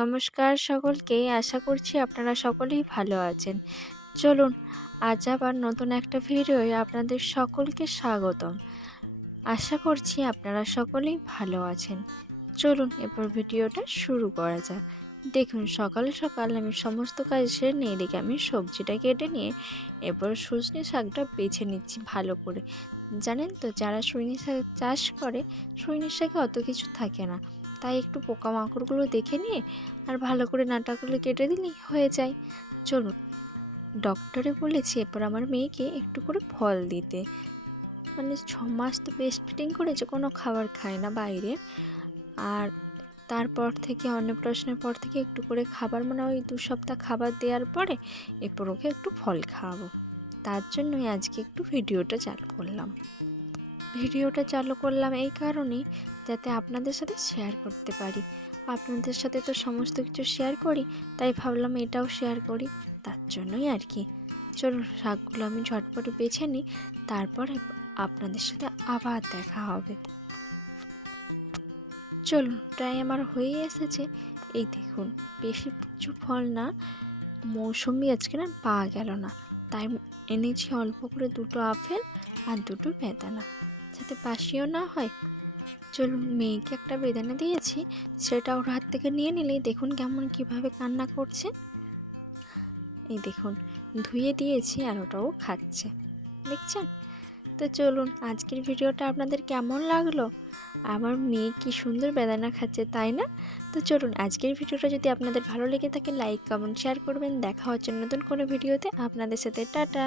নমস্কার সকলকে। আশা করছি আপনারা সকলেই ভালো আছেন। চলুন আজ আবার নতুন একটা ভিডিওয় আপনাদের সকলকে স্বাগতম। আশা করছি আপনারা সকলেই ভালো আছেন। চলুন এরপর ভিডিওটা শুরু করা যাক। দেখুন সকাল সকাল আমি সমস্ত কাজ সেরে নিয়ে এদিকে আমি সবজিটা কেটে নিয়ে এরপর সজনে শাকটা বেছে নিচ্ছি ভালো করে। জানেন তো যারা সজনে শাক চাষ করে সজনে শাকে অত কিছু থাকে না, তাই একটু পোকামাকড়গুলো দেখে নিয়ে আর ভালো করে ডাঁটাগুলো কেটে দিলেই হয়ে যায়। চলুন, ডক্টরে বলেছে এরপর আমার মেয়েকে একটু করে ফল দিতে। মানে 6 মাস তো ব্রেস্ট ফিডিং করেছে, কোনো খাবার খায় না বাইরে। আর তারপর থেকে অন্নপ্রাশনের পর থেকে একটু করে খাবার, মানে ওই 2 সপ্তাহ খাবার দেওয়ার পরে এরপর ওকে একটু ফল খাওয়াবো। তার জন্যই আজকে একটু ভিডিওটা চালু করলাম এই কারণেই, যাতে আপনাদের সাথে শেয়ার করতে পারি। আপনাদের সাথে তো সমস্ত কিছু শেয়ার করি, তাই ভাবলাম এটাও শেয়ার করি, তার জন্যই আর কি। চলুন শাকগুলো আমি ঝটপট বেছে নিই, তারপরে আপনাদের সাথে আবার দেখা হবে। চলুন, প্রায় আমার হয়েই এসেছে। এই দেখুন, বেশি কিছু ফল না, মৌসুমি আজকে না পাওয়া গেল না, তাই এনেছি অল্প করে 2টো আপেল আর 2টো বেদানা, যাতে বাসিও না হয়। চলুন, মেয়েকে একটা বেদানা দিয়েছি, সেটা ওর হাত থেকে নিয়ে নিলেই দেখুন কিভাবে কান্না করছে। এই দেখুন, ধুয়ে দিয়েছি আর ওটাও খাচ্ছে, দেখছেন? তো চলুন, আজকের ভিডিওটা আপনাদের কেমন লাগলো? আমার মেয়ে কি সুন্দর বেদানা খাচ্ছে, তাই না? তো চলুন, আজকের ভিডিওটা যদি আপনাদের ভালো লেগে থাকে লাইক কমেন্ট শেয়ার করবেন। দেখা হচ্ছে নতুন কোনো ভিডিওতে আপনাদের সাথে। টাটা।